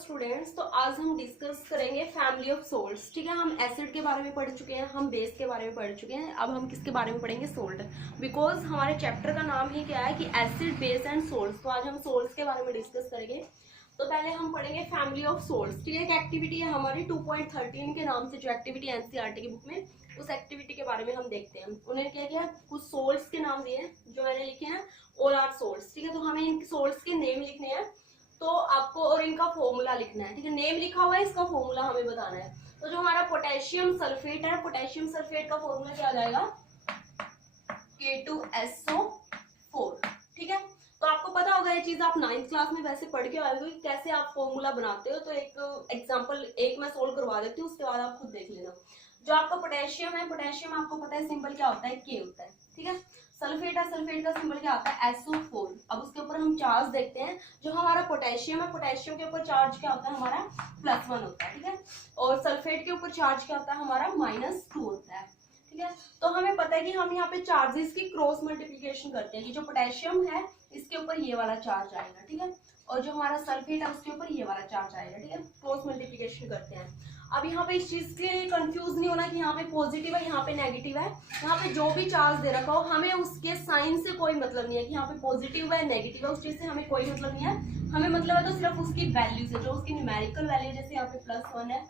Students, तो आज हम डिस्कस करेंगे फैमिली ऑफ सोल्ट्स। ठीक है, हम एसिड के बारे में पढ़ चुके हैं, हम बेस के बारे में पढ़ चुके हैं। अब हम किसके बारे में पढ़ेंगे? सोल्ट। बिकॉज हमारे चैप्टर का नाम ही क्या है कि एसिड, बेस एंड सोल्ट्स। तो आज हम सोल्ट्स के बारे में डिस्कस करेंगे। तो पहले हम पढ़ेंगे फैमिली ऑफ सोल्ट्स। ठीक है, एक एक्टिविटी है हमारी 2.13 के नाम से, जो एक्टिविटी एनसीईआरटी की बुक में, उस एक्टिविटी के बारे में हम देखते हैं। उन्होंने क्या किया, कुछ सोल्ट्स के नाम दिए जो मैंने लिखे हैं, ऑल आर सोल्ट्स। ठीक है, तो हमें इन सोल्ट्स के नेम लिखने हैं, तो आपको और इनका फॉर्मूला लिखना है। ठीक है, नेम लिखा हुआ है, इसका फॉर्मूला हमें बताना है। तो जो हमारा पोटेशियम सल्फेट है, पोटेशियम सल्फेट का फॉर्मूला क्या आ जाएगा? K2SO4। ठीक है, तो आपको पता होगा ये चीज, आप 9th क्लास में वैसे पढ़ के आए हो कि कैसे आप फॉर्मूला बनाते हो। तो एक एग्जांपल एक मैं सोल्व करवा देती हूँ, उसके बाद आप खुद देख लेना। जो आपका पोटेशियम है, पोटेशियम आपको पता है सिंबल क्या होता है? K होता है। ठीक है, सल्फेट है, सल्फेट का सिंबल क्या होता है? SO4। अब उसके ऊपर हम चार्ज देखते हैं। जो हमारा पोटेशियम है, पोटेशियम के ऊपर चार्ज क्या होता है? हमारा +1 होता है। ठीक है, और सल्फेट के ऊपर चार्ज क्या होता है? हमारा -2 होता है। ठीक है, तो हमें पता है कि हम यहाँ पे चार्जेस की क्रॉस मल्टीप्लिकेशन करते हैं कि जो पोटेशियम है इसके ऊपर ये वाला चार्ज आएगा। ठीक है, और जो हमारा सल्फेट है उसके ऊपर ये वाला चार्ज आएगा। ठीक है, क्रॉस मल्टीप्लिकेशन करते हैं। अब यहाँ पे इस चीज से कंफ्यूज नहीं होना कि यहाँ पे पॉजिटिव है, यहाँ पे नेगेटिव है। यहाँ पे जो भी चार्ज दे रखा हो, हमें उसके साइन से कोई मतलब नहीं है कि यहाँ पे पॉजिटिव है नेगेटिव है, उस चीज से हमें कोई मतलब नहीं है। हमें मतलब है तो सिर्फ उसकी वैल्यू से, जो उसकी न्यूमेरिकल वैल्यू, जैसे यहाँ पे +1 है,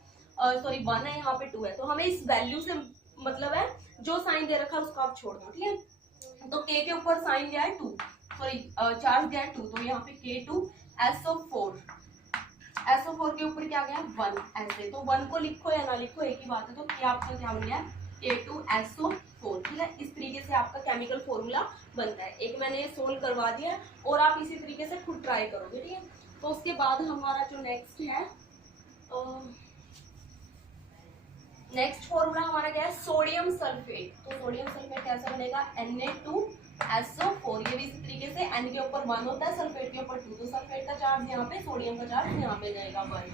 सॉरी 1 है, यहाँ पे 2 है, तो हमें इस वैल्यू से मतलब है। जो साइन दे रखा है उसको आप छोड़ दो। ठीक है, तो K के ऊपर साइन गया है 2, सॉरी चार्ज गया है 2, तो यहाँ पे K2SO4, SO4 के ऊपर क्या गया? 1। ऐसे तो 1 को लिखो या ना लिखो एक ही बात है। तो आपका क्या बन गया? K2SO4। ठीक है, इस तरीके से आपका केमिकल फॉर्मूला बनता है। एक मैंने सोल्व करवा दिया और आप इसी तरीके से खुद ट्राई करोगे। ठीक है, तो उसके बाद हमारा जो नेक्स्ट है, नेक्स्ट फॉर्मूला हमारा क्या है? Sodium sulphate. तो सोडियम सल्फेट कैसा बनेगा? Na2SO4। ये भी इसी तरीके से, N के ऊपर 1 होता है, सल्फेट के ऊपर 2, तो सल्फेट का चार्ज यहाँ पे, सोडियम का चार्ज यहाँ पे जाएगा 1।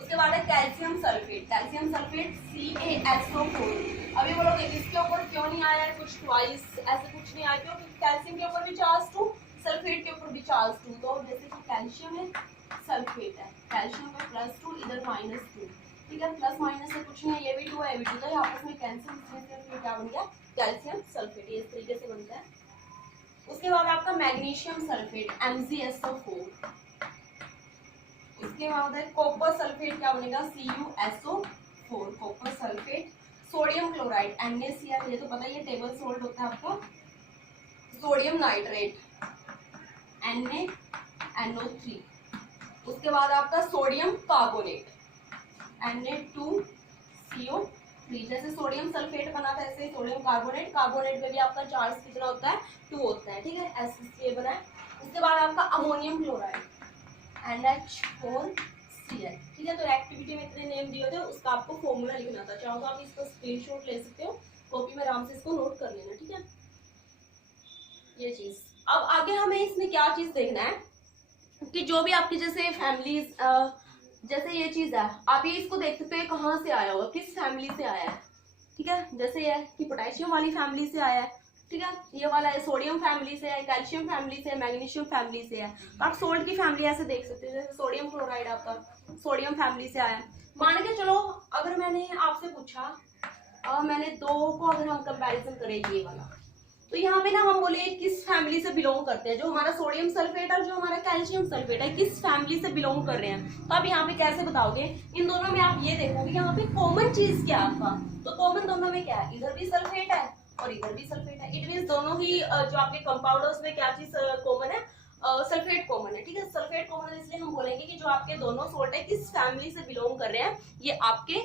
उसके बाद है calcium sulphate. Calcium sulphate CaSO4। अभी बोलोगे इसके ऊपर क्यों नहीं आया है कुछ ट्वाइस, ऐसे कुछ नहीं आया, क्योंकि कैल्शियम के ऊपर भी चार्ज 2, सल्फेट के ऊपर भी चार्ज 2। तो जैसे कि कैल्शियम है, सल्फेट है, कैल्शियम में +2, इधर -2। ठीक है, प्लस माइनस से कुछ नहीं है, ये भी 2 है, ये भी 2, तो ये आपस में कैंसिल, इसमें क्या बन गया? Calcium sulphate. ये इस तरीके से बनता है। उसके बाद आपका मैग्नीशियम सल्फेट MgSO4। उसके बाद है कॉपर सल्फेट, क्या बनेगा? CuSO4, copper sulphate. Sodium chloride NaCl, ये तो पता ही है, टेबल सोल्ट होता है आपका। Sodium nitrate NaNO3। उसके बाद आपका सोडियम कार्बोनेट Na2CO3। जैसे सोडियम सल्फेट बना था, ऐसे सोडियम कार्बोनेट, कार्बोनेट में भी आपका चार्ज कितना होता है? 2 होता है। ठीक है, ऐसे बना है। उसके बाद आपका अमोनियम क्लोराइड NH4Cl। ठीक है, तो एक्टिविटी में इतने नेम दिए थे, उसका आपको फॉर्मूला लिखना था। चाहो तो आप इसको स्क्रीनशॉट ले सकते हो, कॉपी में आराम से इसको नोट कर लेना। ठीक है, ये चीज। अब आगे हमें इसमें क्या चीज देखना है कि जो भी आपकी जैसे फैमिलीज, जैसे ये चीज है, आप ये इसको देख सकते हो कहाँ से आया होगा, किस फैमिली से आया है। ठीक है, जैसे ये कि पोटेशियम वाली फैमिली से आया है। ठीक है, ये वाला है सोडियम फैमिली से है, कैल्शियम फैमिली से है, मैग्नीशियम फैमिली से है। तो आप सोल्ट की फैमिली ऐसे देख सकते हो, जैसे सोडियम क्लोराइड आपका सोडियम फैमिली से आया है। मान के चलो, अगर मैंने आपसे पूछा, मैंने 2 को अगर हम कंपेरिजन करें, ये वाला, तो यहाँ पे ना हम बोले किस फैमिली से बिलोंग करते हैं। जो हमारा सोडियम सल्फेट और जो हमारा कैल्शियम सल्फेट है, किस फैमिली से बिलोंग कर रहे हैं। तो आप यहाँ पे कैसे बताओगे? इन दोनों में आप ये देखोगे यहाँ पे कॉमन चीज क्या है आपका। तो कॉमन दोनों में क्या है? इधर भी सल्फेट है और इधर भी सल्फेट है। इट मीन दोनों ही जो आपके कंपाउंडर्स में क्या चीज कॉमन है? सल्फेट कॉमन है। ठीक है, सल्फेट कॉमन है, इसलिए हम बोलेंगे कि जो आपके दोनों सोल्ट है किस फैमिली से बिलोंग कर रहे हैं, ये आपके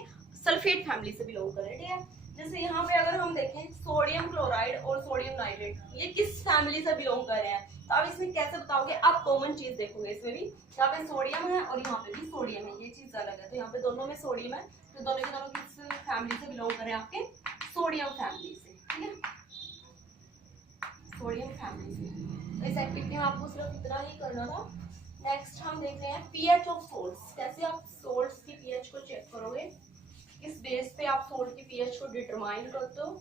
सल्फेट फैमिली से बिलोंग कर रहे हैं। ठीक है, जैसे यहाँ पे अगर हम देखें सोडियम क्लोराइड और सोडियम नाइट्रेट, ये किस फैमिली से बिलोंग कर रहे हैं। तो आप इसमें कैसे बताओगे? आप कॉमन चीज देखोगे, इसमें भी यहाँ पे सोडियम है और यहाँ पे भी सोडियम है, ये चीज अलग है। तो यहाँ पे दोनों में सोडियम है, तो दोनों के दोनों किस फैमिली से बिलोंग कर रहे हैं? आपके सोडियम फैमिली से। ठीक है, सोडियम फैमिली से। तो इस एक्टिविटी में आपको सिर्फ इतना ही करना था। नेक्स्ट हम देख रहे हैं पीएच ऑफ सोल्ट्स। कैसे आप सोल्ट्स की पीएच को चेक करोगे, किस बेस पे आप सोल्ट की पीएच को डिटरमाइन करते हो।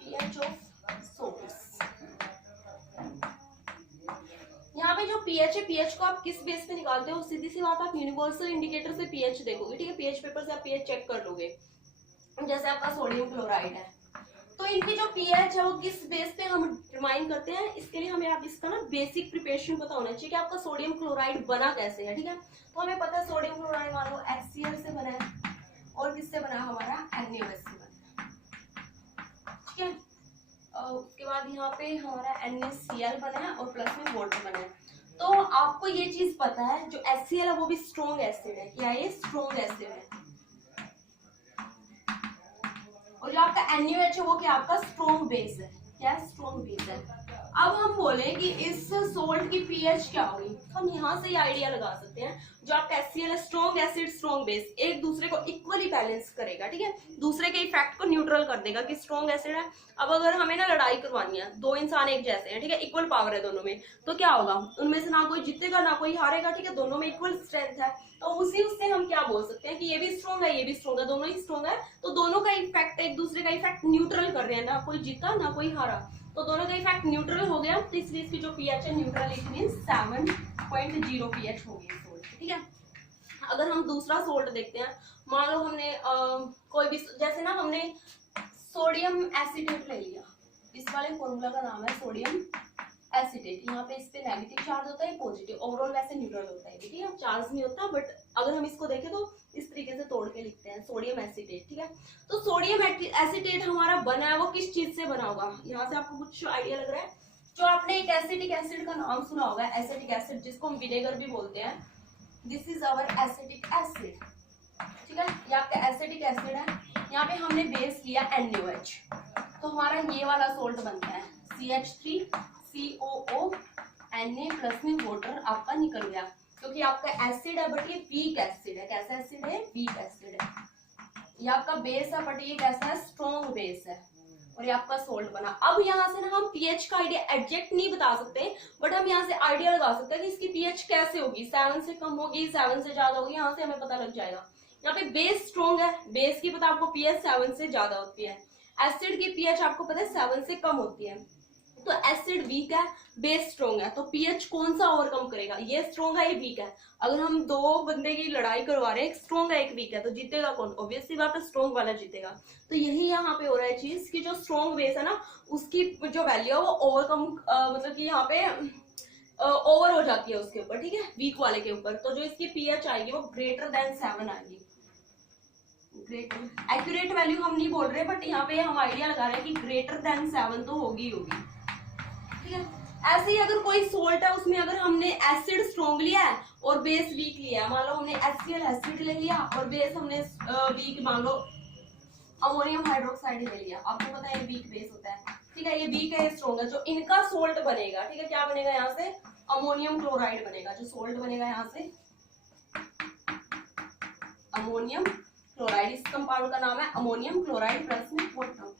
पीएच ऑफ सोल्ट्स, यहाँ पे जो पीएच है, पीएच को आप किस बेस पे निकालते हो? सीधी सी बात, आप यूनिवर्सल इंडिकेटर से पीएच देखोगे, ठीक है, पीएच पेपर से आप पीएच चेक कर लोगे। जैसे आपका सोडियम क्लोराइड है, तो इनकी जो पीएच है वो किस बेस पे हम डिटरमाइन करते हैं, इसके लिए हमें आप इसका ना बेसिक प्रिपरेशन पता होना चाहिए कि आपका सोडियम क्लोराइड बना कैसे है, ठीक है। तो हमें पता है सोडियम क्लोराइड मान लो HCl से बना है और किससे बना है, हमारा NaOH से बना है, ठीक है। उसके बाद यहाँ पे हमारा NaCl बना है और प्लस में वाटर बना है। तो आपको ये चीज पता है, जो HCl है वो भी स्ट्रॉन्ग एसिड है, क्या ये स्ट्रॉन्ग एसिड है, और जो आपका NaOH है वो क्या आपका स्ट्रॉन्ग बेस है, क्या स्ट्रॉन्ग बेस है। अब हम बोले कि इस सोल्ट की पीएच क्या होगी, हम यहाँ से ही आइडिया लगा सकते हैं। जो आपका HCl है, स्ट्रॉन्ग एसिड स्ट्रॉन्ग बेस, एक दूसरे को इक्वली बैलेंस करेगा, ठीक है, दूसरे के इफेक्ट को न्यूट्रल कर देगा कि स्ट्रॉन्ग एसिड है। अब अगर हमें ना लड़ाई करवानी है, दो इंसान एक जैसे हैं, ठीक है, इक्वल पावर है दोनों में, तो क्या होगा, उनमें से ना कोई जीतेगा ना कोई हारेगा, ठीक है, दोनों में इक्वल स्ट्रेंथ है। तो उसी उससे हम क्या बोल सकते हैं कि ये भी स्ट्रॉन्ग है, ये भी स्ट्रॉन्ग है, दोनों ही स्ट्रॉन्ग है, तो दोनों का इफेक्ट एक दूसरे का इफेक्ट न्यूट्रल कर रहे हैं, ना कोई जीता ना कोई हारा, तो दोनों का इफेक्ट न्यूट्रल हो गया। तो इसलिए इसकी जो पीएच है न्यूट्रल, इट मींस 7.0 पीएच हो गई सोल्ट, ठीक है। अगर हम दूसरा सोल्ट देखते हैं, मान लो हमने कोई भी, जैसे ना हमने सोडियम एसिटेट ले लिया, इस वाले फॉर्मूला का नाम है सोडियम एसिटेट। यहाँ पे इस पे नेगेटिव चार्ज होता है, पॉजिटिव, ओवरऑल वैसे न्यूट्रल होता है, ठीक है, चार्ज नहीं होता, बट अगर हम इसको देखें तो इस तरीके से तोड़ के लिखते हैं सोडियम एसिटेट, ठीक है। तो सोडियम एसिटेट हमारा बना है, वो किस चीज से बना होगा, यहाँ से आपको कुछ आइडिया लग रहा है? जो आपने एक एसिटिक एसिड का नाम सुना होगा, एसिटिक एसिड जिसको हम विनेगर भी बोलते हैं, this is our acetic acid, ठीक है, ये आपका एसिटिक एसिड है। यहाँ पे हमने बेस लिया NaOH, तो हमारा ये वाला सोल्ट बनता है CH3COO Na प्लस में वाटर आपका निकल गया, क्योंकि आपका एसिड है बट ये वीक एसिड है। कैसा एसिड है? वीक एसिड है। ये आपका बेस है बट ये कैसा है? स्ट्रॉन्ग बेस है, और ये आपका सोल्ट बना। अब यहाँ से ना हम पीएच का आइडिया एग्जैक्ट नहीं बता सकते, बट हम यहाँ से आइडिया लगा सकते हैं कि इसकी पीएच कैसे होगी, 7 से कम होगी, 7 से ज्यादा होगी, यहाँ से हमें पता लग जाएगा। यहाँ पे बेस स्ट्रॉन्ग है, बेस की पता आपको पीएच 7 से ज्यादा होती है, एसिड की पीएच आपको पता है 7 से कम होती है। तो एसिड वीक है, बेस स्ट्रॉन्ग है, तो पीएच कौन सा ओवरकम करेगा? ये स्ट्रॉन्ग है, ये वीक है। अगर हम दो बंदे की लड़ाई करवा रहे हैं, एक स्ट्रॉन्ग है एक वीक है, तो जीतेगा कौन? ऑब्वियसली बात है स्ट्रॉन्ग वाला जीतेगा। तो यही यहाँ पे हो रहा है चीज कि जो स्ट्रॉन्ग बेस है ना, उसकी जो वैल्यू है वो ओवरकम, मतलब कि यहाँ पे ओवर हो जाती है उसके ऊपर, ठीक है, वीक वाले के ऊपर। तो जो इसकी पीएच आएगी वो ग्रेटर देन 7 आएगी। ग्रेटर एक्यूरेट वैल्यू हम नहीं बोल रहे, बट यहाँ पे हम आइडिया लगा रहे हैं कि ग्रेटर देन 7 तो होगी होगी, ठीक है। ऐसे ही अगर कोई सोल्ट है, उसमें अगर हमने एसिड स्ट्रॉन्ग लिया है और बेस वीक लिया है, मान लो हमने HCl एसिड ले लिया और बेस हमने वीक, मान लो अमोनियम हाइड्रोक्साइड ले लिया, आपको पता है ये वीक बेस होता है, ठीक है, ये वीक है, ये स्ट्रॉन्ग है। जो इनका सोल्ट बनेगा, ठीक है, क्या बनेगा यहाँ से? अमोनियम क्लोराइड बनेगा। जो सोल्ट बनेगा यहाँ से अमोनियम क्लोराइड, इस कंपाउंड का नाम है अमोनियम क्लोराइड प्लस में वाटर।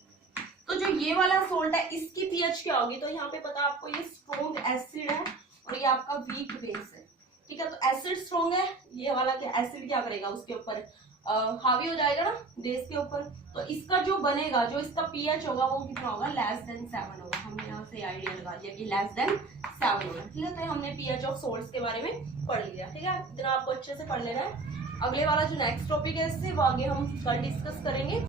तो जो ये वाला सोल्ट है, इसकी पीएच क्या होगी? तो यहाँ पे पता है आपको, ये स्ट्रॉन्ग एसिड है और ये आपका वीक बेस है, ठीक है। तो एसिड स्ट्रॉन्ग है, ये वाला क्या एसिड क्या करेगा? उसके ऊपर हावी हो जाएगा ना बेस के ऊपर। तो इसका जो बनेगा, जो इसका पीएच होगा वो कितना होगा? लेस देन 7 होगा। हमने यहाँ से आइडिया लगा दिया कि लेस देन 7 होगा, ठीक है। तो हमने पीएच ऑफ सोल्ट्स के बारे में पढ़ लिया, ठीक है। इतना आपको अच्छे से पढ़ लेना है। अगले वाला जो नेक्स्ट टॉपिक है, इससे वो आगे हम कल डिस्कस करेंगे।